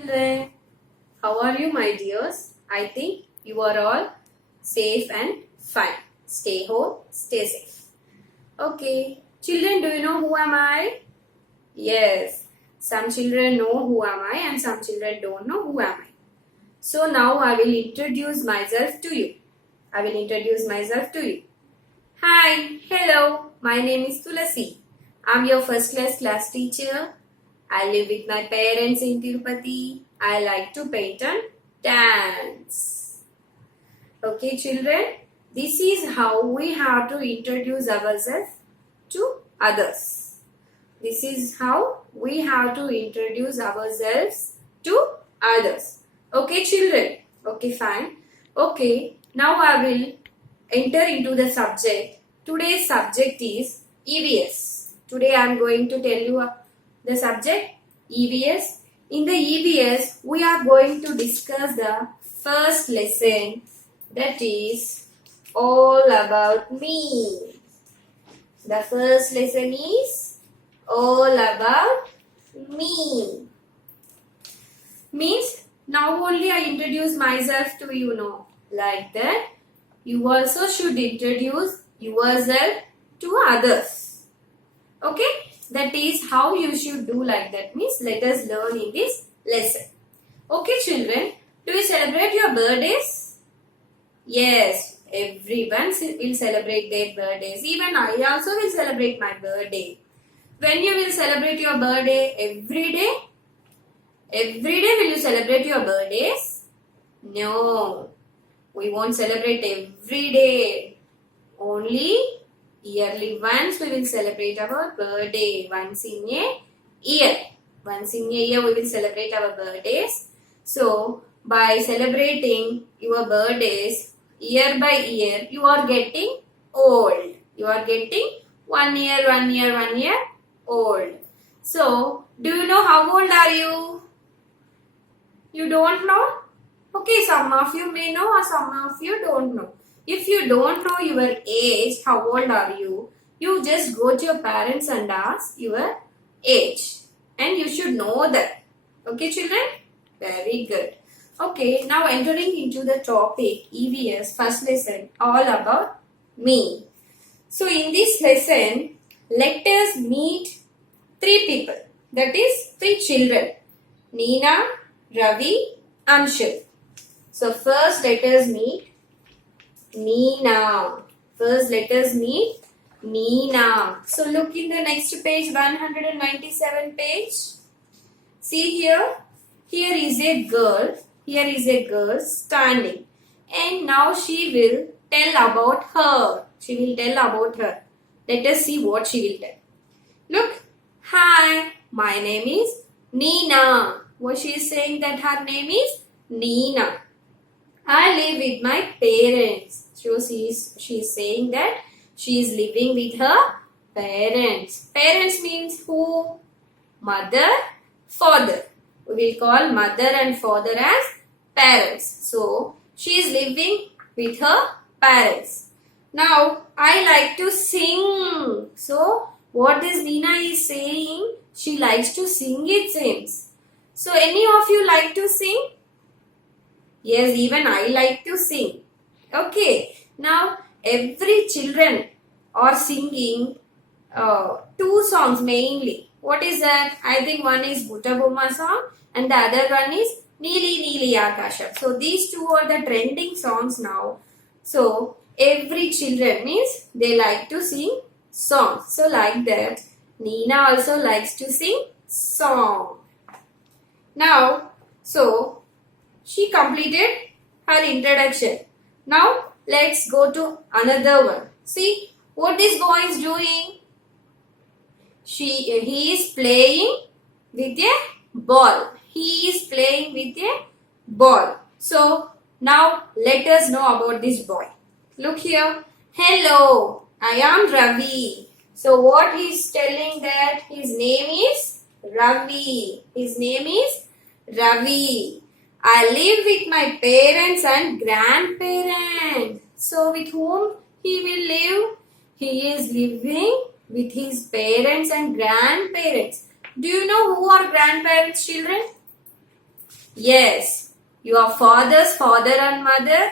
Children, how are you, my dears? I think you are all safe and fine. Stay home, stay safe. Okay, children, do you know who am I? Yes, some children know who am I and some children don't know who am I. So now I will introduce myself to you. Hi, hello, my name is Tulasi. I'm your first class teacher. I live with my parents in Tirupati. I like to paint and dance. Okay, children, this is how we have to introduce ourselves to others. This is how we have to introduce ourselves to others. Okay, children? Okay, fine. Okay, now I will enter into the subject. Today's subject is EVS. Today I am going to tell you the subject EVS. In the EVS, we are going to discuss the first lesson, that is all about me. The first lesson is all about me. Means now only I introduce myself to you, know. Like that, you also should introduce yourself to others. Okay? That is how you should do, like that. Means let us learn in this lesson. Okay, children, do you celebrate your birthdays? Yes, everyone will celebrate their birthdays. Even I also will celebrate my birthday. When you will celebrate your birthday? Every day? Every day will you celebrate your birthdays? No, we won't celebrate every day. Only yearly once we will celebrate our birthday. Once in a year. Once in a year we will celebrate our birthdays. So, by celebrating your birthdays year by year, you are getting old. You are getting 1 year old. So, do you know how old are you? You don't know? Okay, some of you may know or some of you don't know. If you don't know your age, how old are you? You just go to your parents and ask your age. And you should know that. Okay, children? Very good. Okay, now entering into the topic EVS, first lesson, all about me. So, in this lesson, let us meet 3 people. That is 3 children. Neena, Ravi, Anshul. So, first let us meet Neena. First let us meet Neena. So, look in the next page, 197 page. See here. Here is a girl. Here is a girl standing. And now she will tell about her. She will tell about her. Let us see what she will tell. Look. Hi, my name is Neena. What she is saying, that her name is Neena. I live with my parents. So she is saying that she is living with her parents. Parents means who? Mother, father. We will call mother and father as parents. So she is living with her parents. Now I like to sing. So what this Neena is saying, she likes to sing, it seems. So any of you like to sing? Yes, even I like to sing. Okay. Now, every children are singing 2 songs mainly. What is that? I think one is Butta Bomma song and the other one is Neeli Neeli Akasha. So, these 2 are the trending songs now. So, every children means they like to sing songs. So, like that, Neena also likes to sing song. Now, so she completed her introduction. Now, let's go to another one. See, what this boy is doing? He is playing with a ball. He is playing with a ball. So, now let us know about this boy. Look here. Hello, I am Ravi. So, what he is telling, that his name is Ravi. His name is Ravi. I live with my parents and grandparents. So, with whom he will live? He is living with his parents and grandparents. Do you know who are grandparents, children? Yes, your father's father and mother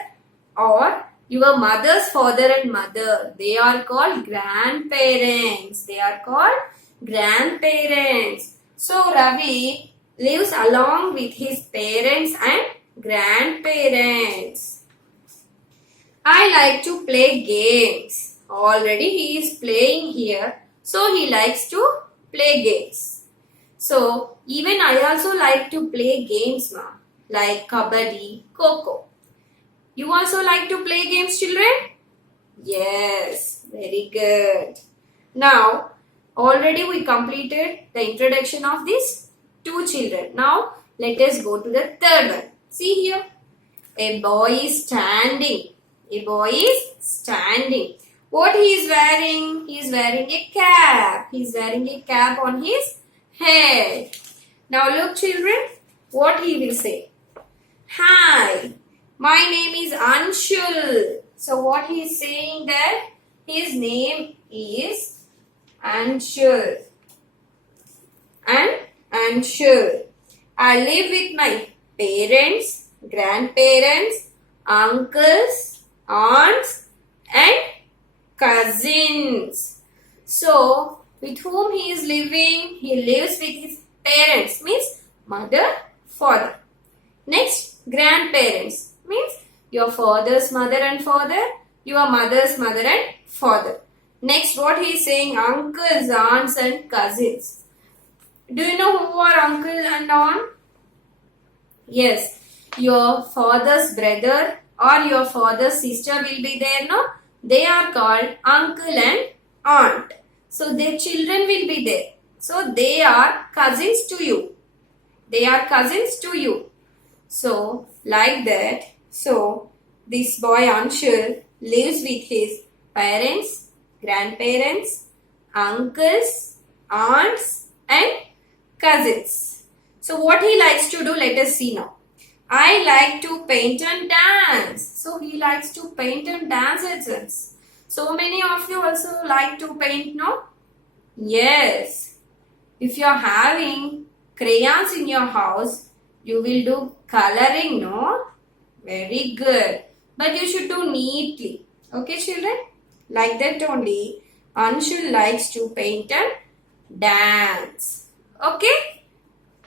or your mother's father and mother. They are called grandparents. They are called grandparents. So Ravi lives along with his parents and grandparents. I like to play games. Already he is playing here. So he likes to play games. So even I also like to play games, ma, like kabaddi, kho. You also like to play games, children? Yes, very good. Now, already we completed the introduction of these two children. Now, let us go to the third one. See here. A boy is standing. A boy is standing. What he is wearing? He is wearing a cap. He is wearing a cap on his head. Now look children, what he will say. Hi, my name is Anshul. So what he is saying that his name is Anshul. And Anshul. I live with my parents, grandparents, uncles, aunts and cousins. So, with whom he is living? He lives with his parents, means mother, father. Next, grandparents, means your father's mother and father, your mother's mother and father. Next, what he is saying? Uncles, aunts and cousins. Do you know who are uncle and aunt? Yes, your father's brother or your father's sister will be there, no? They are called uncle and aunt. So their children will be there. So they are cousins to you. They are cousins to you. So like that. So this boy Anshul lives with his parents, grandparents, uncles, aunts and cousins. So what he likes to do, let us see now. I like to paint and dance. So he likes to paint and dance it is. So many of you also like to paint, no? Yes. If you are having crayons in your house, you will do coloring, no? Very good. But you should do neatly. Okay, children? Like that only, Anshul likes to paint and dance. Okay?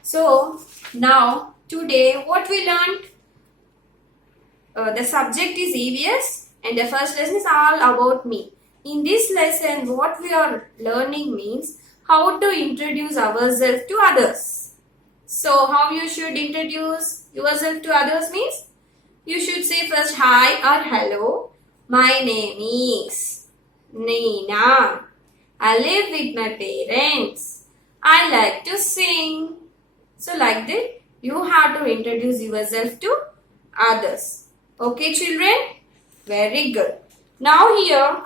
So, now, today, what we learned? The subject is EVS and the first lesson is all about me. In this lesson, what we are learning means how to introduce ourselves to others. So, how you should introduce yourself to others means you should say first hi or hello. My name is Neena. I live with my parents. I like to sing. So, like that, you have to introduce yourself to others. Okay, children? Very good. Now here,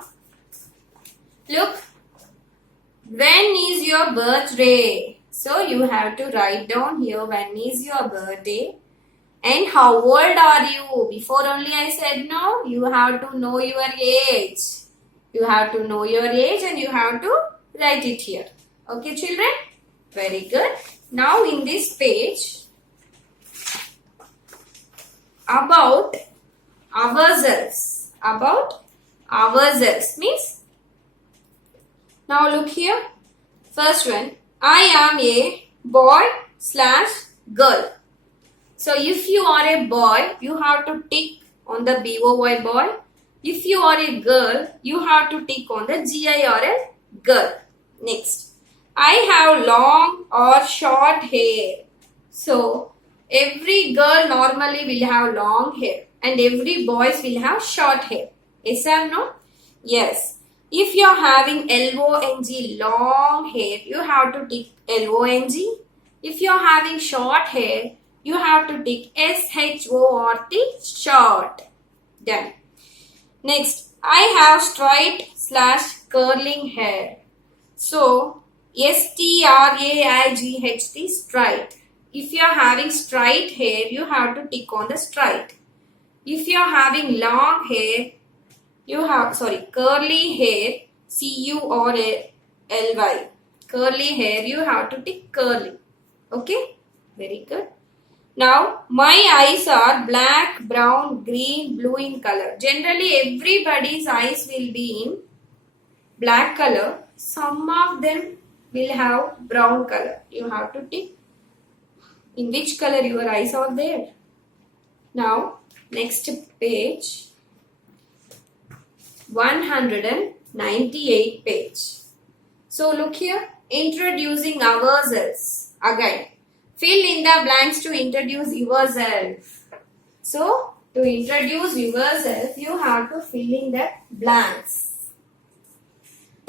look. When is your birthday? So, you have to write down here when is your birthday and how old are you? Before only I said no, you have to know your age. You have to know your age and you have to write it here. Okay, children? Very good. Now, in this page, about ourselves. About ourselves means, now look here. First one, I am a boy / girl. So if you are a boy, you have to tick on the BOY boy. If you are a girl, you have to tick on the GIRL girl. Next, I have long or short hair. So every girl normally will have long hair and every boys will have short hair. Yes or no? Yes. If you are having LONG, long hair, you have to tick LONG. If you are having short hair, you have to tick SHORT, short. Done. Next, I have straight / curling hair. So, STRAIGHT, straight. If you are having straight hair, you have to tick on the straight. If you are having long hair, curly hair, CURLY. Curly hair, you have to tick curly. Okay? Very good. Now, my eyes are black, brown, green, blue in color. Generally, everybody's eyes will be in black color. Some of them will have brown color. You have to tick in which color your eyes are there. Now, next page. 198 page. So, look here. Introducing ourselves. Again. Fill in the blanks to introduce yourself. So, to introduce yourself, you have to fill in the blanks.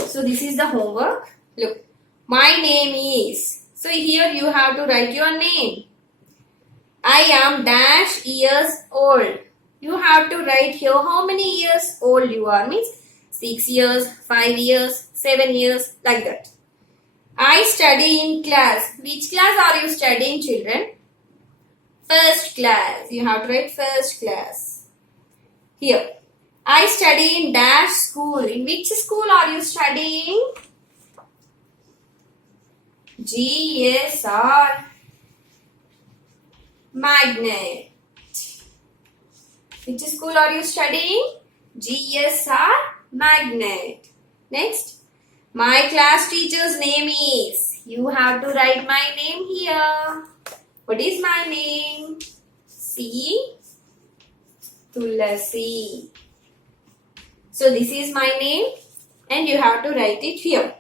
So, this is the homework. Look, my name is. So, here you have to write your name. I am dash years old. You have to write here how many years old you are. Means 6 years, 5 years, 7 years, like that. I study in class. Which class are you studying, children? First class. You have to write first class. Here. I study in dash school. In which school are you studying? GSR Magnet. Which school are you studying? GSR Magnet. Next. My class teacher's name is. You have to write my name here. What is my name? C. Tulasi. So this is my name and you have to write it here.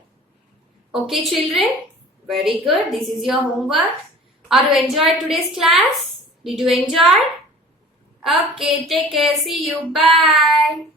Okay, children? Very good. This is your homework. Are you enjoyed today's class? Did you enjoy? Okay, take care. See you. Bye.